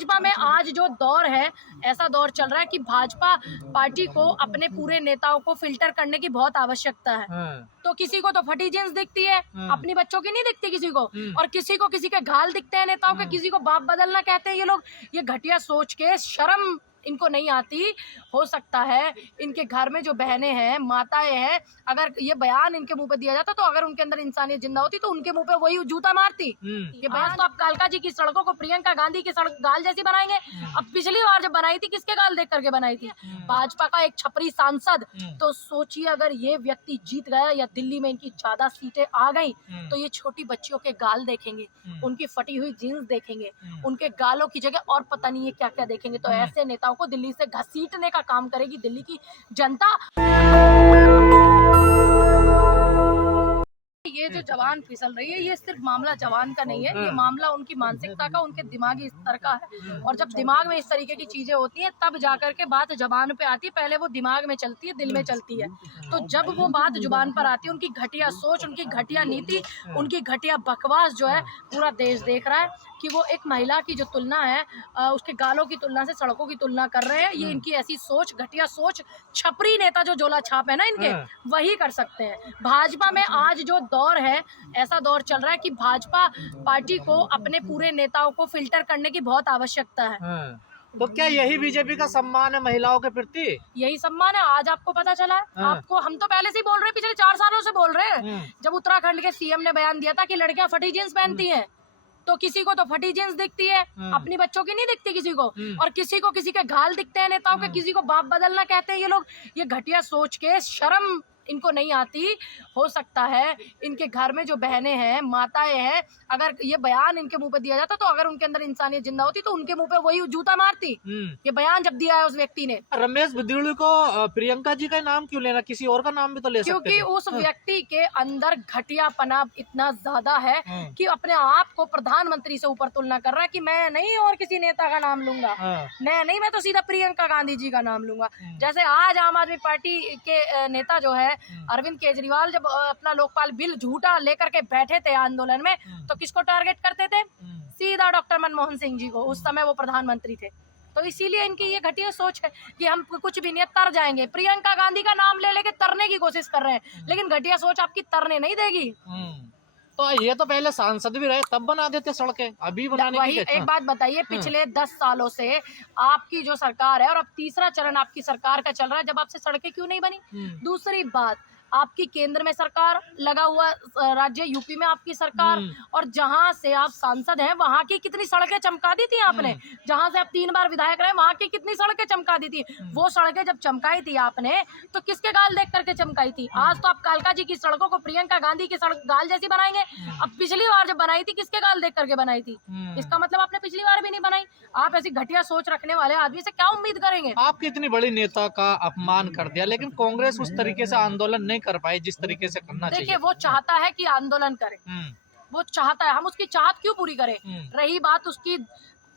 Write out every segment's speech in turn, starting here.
भाजपा में आज जो दौर है, ऐसा दौर चल रहा है कि भाजपा पार्टी को अपने पूरे नेताओं को फिल्टर करने की बहुत आवश्यकता है। तो किसी को तो फटी जींस दिखती है, अपनी बच्चों की नहीं दिखती किसी को, और किसी को किसी के गाल दिखते हैं नेताओं के, किसी को बाप बदलना कहते हैं ये लोग। ये घटिया सोच के शर्म इनको नहीं आती। हो सकता है इनके घर में जो बहनें हैं, माताएं हैं, अगर ये बयान इनके मुंह पे दिया जाता तो अगर उनके अंदर इंसानियत जिंदा होती तो उनके मुंह पे वही जूता मारती। ये बयान तो आप कालका जी की सड़कों को प्रियंका गांधी की सड़क गाल जैसी बनाएंगे। अब पिछली बार जब बनाई थी किसके गाल देख करके बनाई थी? भाजपा का एक छपरी सांसद। तो सोचिए अगर ये व्यक्ति जीत गया या दिल्ली में इनकी ज्यादा सीटें आ गई तो ये छोटी बच्चियों के गाल देखेंगे, उनकी फटी हुई जीन्स देखेंगे, उनके गालों की जगह और पता नहीं है क्या क्या देखेंगे। तो ऐसे नेताओं को दिल्ली से घसीटने का काम करेगी दिल्ली की जनता। ये जो जवान फिसल रही है, ये सिर्फ मामला जवान का नहीं है, ये मामला उनकी मानसिकता का, उनके दिमागी स्तर का है। और जब दिमाग में इस तरीके की चीजें होती हैं तब जाकर के बात जबान पे आती है। पहले वो दिमाग में चलती है, दिल में चलती है। तो जब वो बात जुबान पर आती है, उनकी घटिया सोच, उनकी घटिया नीति, उनकी घटिया बकवास जो है पूरा देश देख रहा है कि वो एक महिला की जो तुलना है उसके गालों की तुलना से सड़कों की तुलना कर रहे हैं। ये इनकी ऐसी सोच, घटिया सोच, छपरी नेता जो झोला छाप है ना इनके, वही कर सकते हैं। भाजपा में आज जो दौर है, ऐसा दौर चल रहा है कि भाजपा पार्टी को अपने पूरे नेताओं को फिल्टर करने की बहुत आवश्यकता है। तो क्या यही बीजेपी का सम्मान है महिलाओं के प्रति? यही सम्मान है। आज आपको पता चला है? आपको हम तो पहले से ही बोल रहे हैं, पिछले 4 सालों से बोल रहे हैं। जब उत्तराखंड के सीएम ने बयान दिया था कि लड़कियां फटी जींस पहनती हैं, तो किसी को तो फटी जींस दिखती है, अपनी बच्चों की नहीं दिखती किसी को, और किसी को किसी के गाल दिखते हैं नेताओं के, किसी को बाप बदलना कहते हैं ये लोग। ये घटिया सोच के शर्म इनको नहीं आती। हो सकता है इनके घर में जो बहनें हैं, माताएं हैं, अगर ये बयान इनके मुंह पे दिया जाता तो अगर उनके अंदर इंसानियत जिंदा होती तो उनके मुंह पे वही जूता मारती। ये बयान जब दिया है उस व्यक्ति ने। रमेश बिदुड़ी को प्रियंका जी का नाम क्यों लेना, किसी और का नाम भी तो ले सकते थे। क्योंकि उस व्यक्ति के अंदर घटियापना इतना ज्यादा है कि अपने आप को प्रधानमंत्री से ऊपर तुलना कर रहा है कि मैं नहीं और किसी नेता का नाम लूंगा, मैं तो सीधा प्रियंका गांधी जी का नाम लूंगा। जैसे आज आम आदमी पार्टी के नेता जो है अरविंद केजरीवाल, जब अपना लोकपाल बिल झूठा लेकर के बैठे थे आंदोलन में, तो किसको टारगेट करते थे? सीधा डॉक्टर मनमोहन सिंह जी को। उस समय वो प्रधानमंत्री थे। तो इसीलिए इनकी ये घटिया सोच है कि हम कुछ भी नहीं तर जाएंगे। प्रियंका गांधी का नाम ले लेके तरने की कोशिश कर रहे हैं, लेकिन घटिया सोच आपकी तरने नहीं देगी। तो ये तो पहले सांसद भी रहे, तब बना देते सड़कें, अभी बनाने वही एक बात बताइए, पिछले 10 सालों से आपकी जो सरकार है और अब तीसरा चरण आपकी सरकार का चल रहा है, जब आपसे सड़कें क्यों नहीं बनी? दूसरी बात, आपकी केंद्र में सरकार, लगा हुआ राज्य यूपी में आपकी सरकार, और जहां से आप सांसद हैं वहां की कितनी सड़कें चमका दी थी आपने। जहां से आप 3 बार विधायक रहे वहां की कितनी सड़कें चमका दी थी। वो सड़कें जब चमकाई थी आपने तो किसके गाल देख करके चमकाई थी? आज तो आप कालका जी की सड़कों को प्रियंका गांधी की सड़क गाल जैसी बनाएंगे। अब पिछली बार जब बनाई थी किसके गाल देख करके बनाई थी? इसका मतलब आपने पिछली बार भी नहीं बनाई। आप ऐसी घटिया सोच रखने वाले आदमी से क्या उम्मीद करेंगे? आपकी इतनी बड़ी नेता का अपमान कर दिया, लेकिन कांग्रेस उस तरीके से आंदोलन नहीं कर पाई जिस तरीके से करना चाहिए। देखिए, वो चाहता है कि आंदोलन करे, वो चाहता है, हम उसकी चाहत क्यों पूरी करें? रही बात उसकी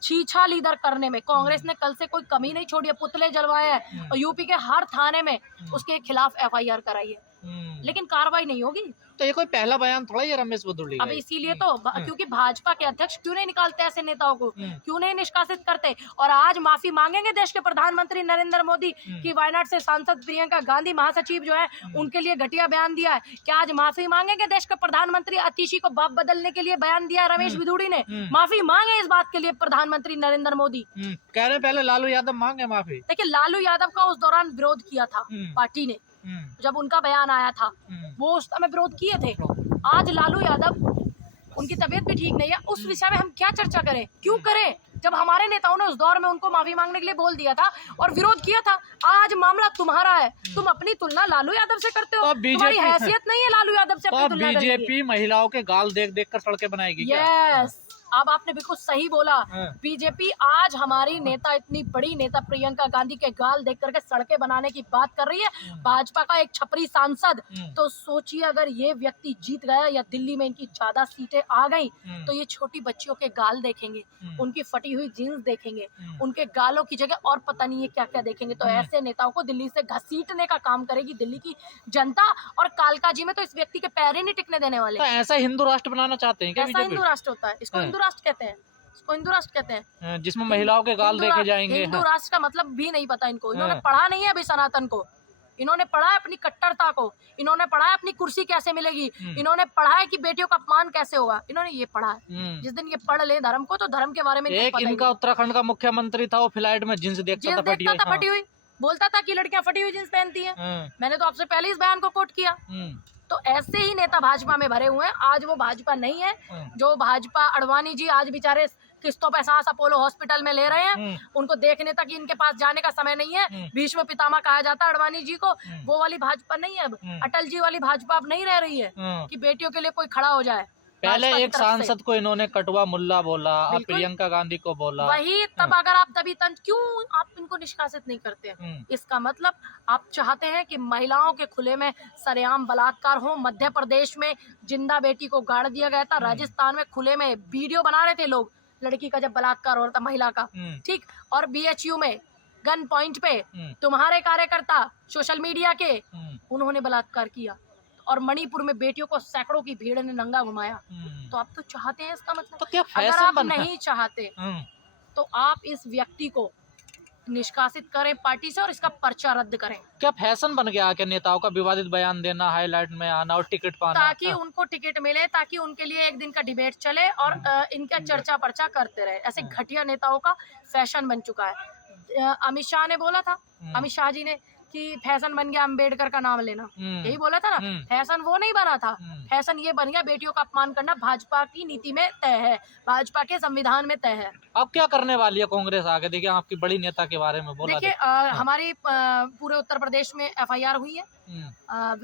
छीछा लीडर करने में, कांग्रेस ने कल से कोई कमी नहीं छोड़ी है, पुतले जलवाए हैं और यूपी के हर थाने में उसके खिलाफ FIR कराई है, लेकिन कार्रवाई नहीं होगी। तो ये कोई पहला बयान थोड़ा ये रमेश बिदुड़ी अब इसीलिए तो क्योंकि भाजपा के अध्यक्ष क्यों नहीं निकालते ऐसे नेताओं को, क्यों नहीं निष्कासित करते? और आज माफी मांगेंगे देश के प्रधानमंत्री नरेंद्र मोदी कि वायनाड से सांसद प्रियंका गांधी महासचिव जो है उनके लिए घटिया बयान दिया है। क्या आज माफी मांगेंगे देश के प्रधानमंत्री? अतिशी को बाप बदलने के लिए बयान दिया रमेश बिदुड़ी ने, माफी मांगे इस बात के लिए प्रधानमंत्री नरेंद्र मोदी। कह रहे पहले लालू यादव मांगे माफी। देखिए, लालू यादव का उस दौरान विरोध किया था पार्टी ने, जब उनका बयान आया था वो उस समय विरोध किए थे। आज लालू यादव, उनकी तबीयत भी ठीक नहीं है, उस विषय में हम क्या चर्चा करें, क्यों करें, जब हमारे नेताओं ने उस दौर में उनको माफी मांगने के लिए बोल दिया था और विरोध किया था। आज मामला तुम्हारा है, तुम अपनी तुलना लालू यादव से करते हो, तुम्हारी हैसियत नहीं है लालू यादव से अपनी तुलना करने की। बीजेपी महिलाओं के गाल देख देख कर सड़कें बनाएगी। यस, अब आपने बिल्कुल सही बोला। बीजेपी आज हमारी नेता, इतनी बड़ी नेता प्रियंका गांधी के गाल देख करके सड़कें बनाने की बात कर रही है, भाजपा का एक छपरी सांसद। तो सोचिए अगर ये व्यक्ति जीत गया या दिल्ली में इनकी ज्यादा सीटें आ गई तो ये छोटी बच्चियों के गाल देखेंगे, उनकी फटी हुई जीन्स देखेंगे, उनके गालों की जगह और पता नहीं है क्या क्या देखेंगे। तो ऐसे नेताओं को दिल्ली से घसीटने का काम करेगी दिल्ली की जनता, और कालका जी में तो इस व्यक्ति के पैर ही नहीं टिकने देने वाले। तो ऐसा हिंदू राष्ट्र बनाना चाहते हैं क्या? ऐसा हिंदू राष्ट्र होता है, इसको हिंदू राष्ट्र कहते हैं। इसको हिंदू राष्ट्र कहते हैं, जिसमें महिलाओं के गाल देखे जाएंगे। हिंदू राष्ट्र का मतलब भी नहीं पता इनको, इन्होंने पढ़ा नहीं है अभी सनातन को, इन्होंने पढ़ा है अपनी कट्टरता को, इन्होंने पढ़ा है अपनी कुर्सी कैसे मिलेगी, इन्होंने पढ़ा है कि बेटियों का अपमान कैसे होगा, इन्होंने ये पढ़ा है। जिस दिन ये पढ़ ले धर्म को, तो धर्म के बारे में एक इनका उत्तराखंड का मुख्यमंत्री था, वो फ्लाइट में जींस देखता था फटी हुई, बोलता था कि लड़कियां फटी हुई जींस पहनती हैं। मैंने तो आपसे पहले इस बयान को कोट किया। तो ऐसे ही नेता भाजपा में भरे हुए हैं। आज वो भाजपा नहीं है जो भाजपा, अडवाणी जी आज बेचारे किस्तों पे सांस अपोलो हॉस्पिटल में ले रहे हैं, उनको देखने तक इनके पास जाने का समय नहीं है। भीष्म पितामह कहा जाता है अडवाणी जी को, वो वाली भाजपा नहीं है अब। अटल जी वाली भाजपा अब नहीं रह रही है कि बेटियों के लिए कोई खड़ा हो जाए। पहले एक सांसद को इन्होंने कटवा मुल्ला बोला, अब प्रियंका गांधी को बोला, वही तब अगर आप तभी क्यों आप इनको निष्कासित नहीं करते? इसका मतलब आप चाहते हैं कि महिलाओं के खुले में सरेआम बलात्कार हो। मध्य प्रदेश में जिंदा बेटी को गाड़ दिया गया था, राजस्थान में खुले में वीडियो बना रहे थे लोग लड़की का जब बलात्कार हो रहा था महिला का, ठीक। और BHU में गन पॉइंट पे तुम्हारे कार्यकर्ता सोशल मीडिया के उन्होंने बलात्कार किया, और मणिपुर में बेटियों को सैकड़ों की भीड़ ने नंगा घुमाया। तो आप तो चाहते हैं, इसका मतलब तो क्या अगर आप नहीं चाहते तो आप इस व्यक्ति को निष्कासित करें पार्टी से और इसका पर्चा रद्द करें। क्या फैशन बन गया कि नेताओं का विवादित बयान देना, हाईलाइट में आना और टिकट पाना, ताकि उनको टिकट मिले, ताकि उनके लिए एक दिन का डिबेट चले और इनका चर्चा पर्चा करते रहे। ऐसे घटिया नेताओं का फैशन बन चुका है। अमित शाह ने बोला था, अमित शाह जी ने, कि फैशन बन गया अम्बेडकर का नाम लेना, यही बोला था ना। फैशन वो नहीं बना था, फैशन ये बन गया बेटियों का अपमान करना भाजपा की नीति में तय है, भाजपा के संविधान में तय है। अब क्या करने वाली है कांग्रेस आगे? देखिए आपकी बड़ी नेता के बारे में बोला। देखिए हमारी पूरे उत्तर प्रदेश में FIR हुई है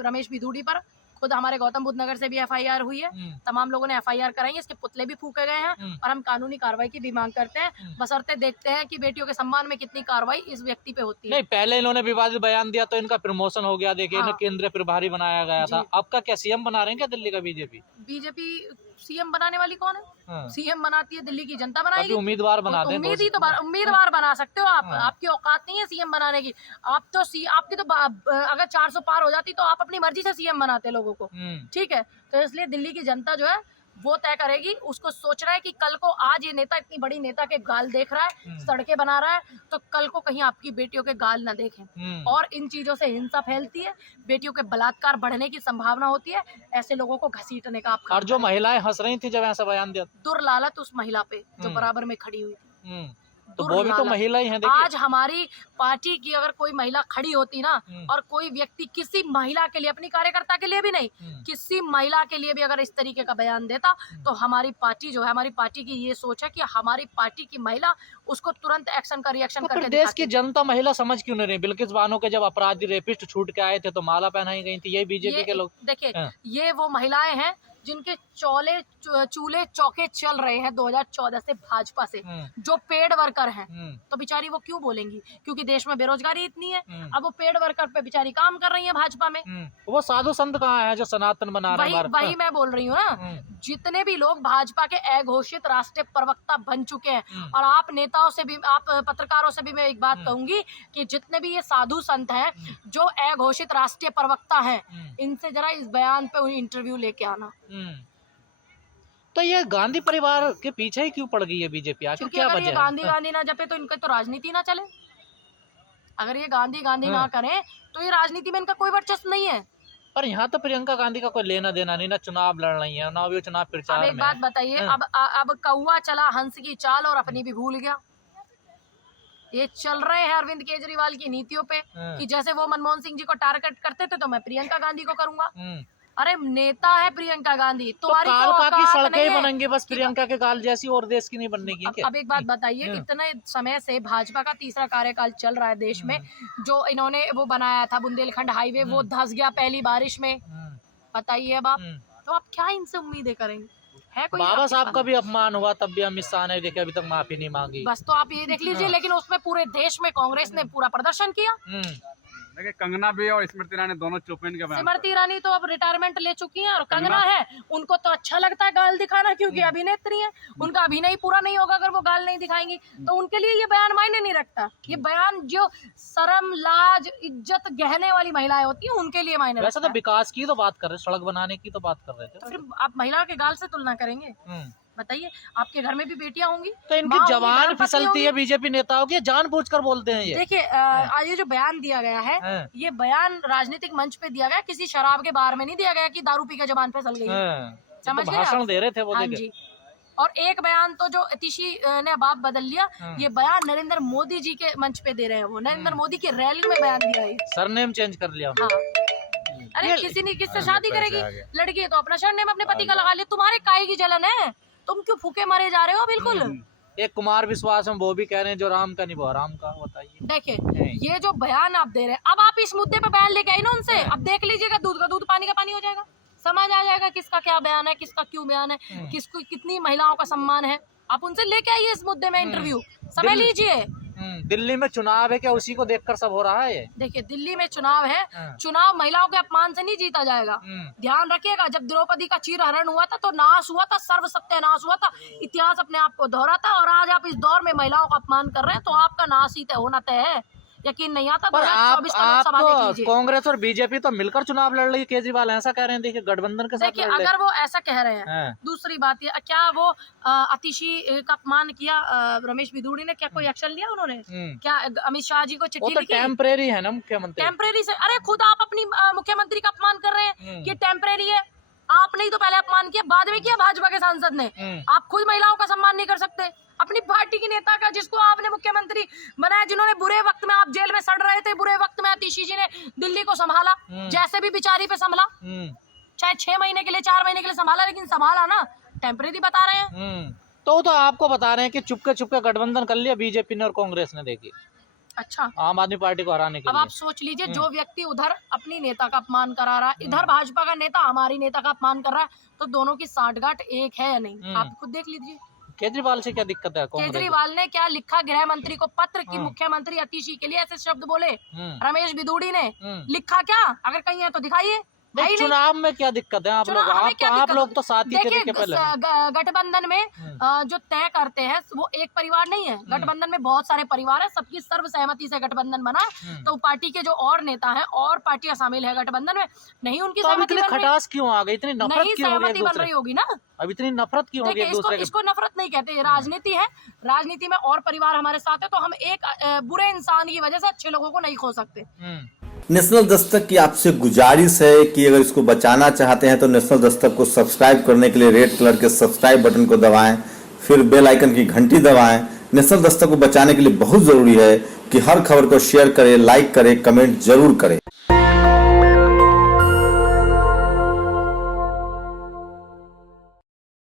रमेश बिधूड़ी पर, खुद हमारे गौतम बुद्ध नगर से भी FIR हुई है, तमाम लोगों ने FIR कराई है, इसके पुतले भी फूके गए हैं और हम कानूनी कार्रवाई की भी मांग करते हैं, बशर्ते देखते हैं कि बेटियों के सम्मान में कितनी कार्रवाई इस व्यक्ति पे होती है। नहीं, पहले इन्होंने विवादित बयान दिया तो इनका प्रमोशन हो गया, देखिए इन्हें केंद्रीय प्रभारी बनाया गया था। अब का क्या CM बना रहे हैं क्या दिल्ली का बीजेपी CM बनाने वाली कौन है? CM बनाती है दिल्ली की जनता बनाएगी। उम्मीदवार बना दें, उम्मीदवार बना सकते हो आप, आपकी औकात नहीं है CM बनाने की। आपकी तो अगर 400 पार हो जाती तो आप अपनी मर्जी से CM बनाते लोगों को, ठीक है। तो इसलिए दिल्ली की जनता जो है वो तय करेगी। उसको सोच रहा है कि कल को, आज ये नेता इतनी बड़ी नेता के गाल देख रहा है, सड़कें बना रहा है, तो कल को कहीं आपकी बेटियों के गाल ना देखें। और इन चीजों से हिंसा फैलती है, बेटियों के बलात्कार बढ़ने की संभावना होती है। ऐसे लोगों को घसीटने का आप और जो महिलाएं हंस रही थी जब ऐसा बयान दिया, दुर्लालत उस महिला पे जो बराबर में खड़ी हुई थी। तो वो भी तो महिला ही है। आज हमारी पार्टी की अगर कोई महिला खड़ी होती ना, और कोई व्यक्ति किसी महिला के लिए, अपनी कार्यकर्ता के लिए भी नहीं, किसी महिला के लिए भी अगर इस तरीके का बयान देता, तो हमारी पार्टी जो है, हमारी पार्टी की ये सोच है कि हमारी पार्टी की महिला उसको तुरंत एक्शन का रिएक्शन करके देश की जनता महिला समझ क्यों नहीं रही? बिल्किस बानो के जब अपराधी रेपिस्ट छूट के आए थे तो माला पहनाई गई थी, ये बीजेपी के लोग। देखिए ये वो महिलाएं हैं जिनके चूल्हे चौके चल रहे हैं 2014 से भाजपा से, जो पेड वर्कर हैं। तो बेचारी वो क्यों बोलेंगी? क्योंकि देश में बेरोजगारी इतनी है। अब वो पेड वर्कर पे बेचारी काम कर रही है भाजपा में। वो साधु संत कहाँ है जो सनातन बना रहे हैं? वही मैं बोल रही हूँ ना, जितने भी लोग भाजपा के अघोषित राष्ट्रीय प्रवक्ता बन चुके हैं, और आप नेताओं से भी, आप पत्रकारों से भी मैं एक बात कहूंगी कि जितने भी ये साधु संत हैं जो अघोषित राष्ट्रीय प्रवक्ता हैं, इनसे जरा इस बयान पे इंटरव्यू लेके आना। तो ये गांधी परिवार के पीछे ही क्यों पड़ गई है बीजेपी? आखिर क्या वजह है? गांधी ना जपे तो इनका तो राजनीति ना चले। अगर ये गांधी ना करें तो ये राजनीति में इनका कोई वर्चस्व नहीं है। पर यहाँ तो प्रियंका गांधी का कोई लेना देना नहीं, ना चुनाव लड़ रही है, ना भी चुनाव प्रचार में। अब एक बात बताइए, अब कौवा चला हंस की चाल और अपनी भी भूल गया। ये चल रहे हैं अरविंद केजरीवाल की नीतियों पे कि जैसे वो मनमोहन सिंह जी को टारगेट करते थे तो मैं प्रियंका गांधी को करूंगा। अरे नेता है प्रियंका गांधी, तुम्हारी तो काल की सड़कें बनेंगे बस प्रियंका के गाल जैसी, और देश की नहीं बनने की। अब एक बात बताइए, इतने समय से भाजपा का तीसरा कार्यकाल चल रहा है देश में, जो इन्होंने वो बनाया था बुंदेलखंड हाईवे, वो धंस गया पहली बारिश में। बताइए अब आप, तो आप क्या इनसे उम्मीदें करेंगे? है कोई? बाबा साहब का भी अपमान हुआ, तब भी अमित शाह ने देखे अभी तक माफी नहीं मांगी। बस तो आप ये देख लीजिए, लेकिन उसमें पूरे देश में कांग्रेस ने पूरा प्रदर्शन किया। देखिए कंगना भी और स्मृति ईरानी दोनों चुप हैं। स्मृति ईरानी तो अब रिटायरमेंट ले चुकी हैं, और कंगना है, उनको तो अच्छा लगता है गाल दिखाना, क्योंकि अभिनेत्री है, उनका अभिनय पूरा नहीं होगा अगर वो गाल नहीं दिखाएंगी। तो उनके लिए ये बयान मायने नहीं रखता। ये बयान जो शर्म, लाज, इज्जत गहने वाली महिलाएं होती हैं उनके लिए मायने रखता है। वैसे तो विकास की तो बात कर रहे, सड़क बनाने की तो बात कर रहे थे, तो फिर आप महिला के गाल से तुलना करेंगे? बताइए, आपके घर में भी बेटियां होंगी, तो इनकी माँ होंगी, जवान बहन पत्नी फिसलती है होंगी। बीजेपी नेताओं की, जानबूझकर बोलते हैं ये। देखिए आज ये जो बयान दिया गया है, ये बयान राजनीतिक मंच पे दिया गया, किसी शराब के बार में नहीं दिया गया कि दारू पी के जबान फिसल गई है। समझ गए भाषण आप? दे रहे थे वो। हाँ जी। और एक बयान तो जो अतिशी ने बाप बदल लिया, ये बयान नरेंद्र मोदी जी के मंच पे दे रहे हैं, वो नरेंद्र मोदी की रैली में बयान दिया है। सरनेम चेंज कर लिया। हाँ। अरे किसी ने किससे शादी करेगी लड़की, तो अपना सरनेम अपने पति का लगा लिया। तुम्हारे काहे की जलन है, तुम क्यों फूके मरे जा रहे हो? बिल्कुल। एक कुमार विश्वास में वो भी कह रहे हैं जो राम का नहीं वो राम का। बताइए, देखिए ये जो बयान आप दे रहे हैं, अब आप इस मुद्दे पे बयान लेके आई ना उनसे, अब देख लीजिएगा, दूध का दूध पानी का पानी हो जाएगा, समझ आ जाएगा किसका क्या बयान है, किसका क्यों बयान है, किसको कितनी महिलाओं का सम्मान है। आप उनसे लेके आइए इस मुद्दे में इंटरव्यू, समझ लीजिए। दिल्ली में चुनाव है, क्या उसी को देखकर सब हो रहा है ये? देखिए दिल्ली में चुनाव है, चुनाव महिलाओं के अपमान से नहीं जीता जाएगा। ध्यान रखिएगा, जब द्रौपदी का चीरहरण हुआ था तो नाश हुआ था, सर्व सत्यानाश हुआ था, इतिहास अपने आप को दोहराता। और आज आप इस दौर में महिलाओं का अपमान कर रहे हैं, तो आपका नाश ही तय होना तय है। यकीन नहीं आता, पर आप तो कांग्रेस और बीजेपी तो मिलकर चुनाव लड़ रही है, केजरीवाल ऐसा कह रहे हैं। देखिए गठबंधन के साथ देखिए, अगर वो ऐसा कह रहे हैं, दूसरी बात ये, क्या वो अतिशी का अपमान किया रमेश बिदूड़ी ने, क्या कोई एक्शन लिया उन्होंने? क्या अमित शाह जी को चिट्ठी लिखी? टेम्परेरी है ना मुख्यमंत्री, टेम्परेरी से। अरे खुद आप अपनी मुख्यमंत्री का अपमान कर रहे हैं कि टेम्परेरी है। आपने ही तो पहले अपमान किया, बाद में किया भाजपा के सांसद ने। आप खुद महिलाओं का सम्मान नहीं कर सकते, अपनी पार्टी की नेता का, जिसको आपने मुख्यमंत्री बनाया, जिन्होंने बुरे वक्त में, आप जेल में सड़ रहे थे, बुरे वक्त में अतिशी जी ने दिल्ली को संभाला, जैसे भी बिचारी पे संभाला, चाहे 6 महीने के लिए 4 महीने के लिए संभाला, लेकिन संभाला ना। टेम्परेरी बता रहे हैं तो आपको बता रहे हैं कि चुपके चुपके गठबंधन कर लिया बीजेपी ने और कांग्रेस ने। देखिए अच्छा, आम आदमी पार्टी को हराने के लिए। अब आप सोच लीजिए, जो व्यक्ति उधर अपनी नेता का अपमान करा रहा है, इधर भाजपा का नेता हमारी नेता का अपमान कर रहा है, तो दोनों की साठगांठ एक है या नहीं? आप खुद देख लीजिए। केजरीवाल से क्या दिक्कत है? केजरीवाल ने क्या लिखा गृह मंत्री को पत्र कि मुख्यमंत्री अतिशी के लिए ऐसे शब्द बोले? रमेश बिदूड़ी ने लिखा क्या? अगर कहीं है तो दिखाइए। चुनाव में क्या दिक्कत है? आप लोग तो साथ ही थे पहले। गठबंधन में जो तय करते हैं वो एक परिवार नहीं है, गठबंधन में बहुत सारे परिवार है, सबकी सर्व सहमति से गठबंधन बना। तो पार्टी के जो और नेता हैं और पार्टियां शामिल है गठबंधन में, नहीं उनकी सहमति खटास क्यों आ गई? इतनी नफरत क्यों हो गई? बन रही होगी ना। अब इतनी नफरत क्यों हो गई? इसको नफरत नहीं कहते, राजनीति है। राजनीति में और परिवार हमारे साथ है, तो हम एक बुरे इंसान की वजह से अच्छे लोगों को नहीं खो सकते। नेशनल दस्तक की आपसे गुजारिश है कि अगर इसको बचाना चाहते हैं तो नेशनल दस्तक को सब्सक्राइब करने के लिए रेड कलर के सब्सक्राइब बटन को दबाएं, फिर बेल आइकन की घंटी दबाएं। नेशनल दस्तक को बचाने के लिए बहुत जरूरी है कि हर खबर को शेयर करें, लाइक करें, कमेंट जरूर करें।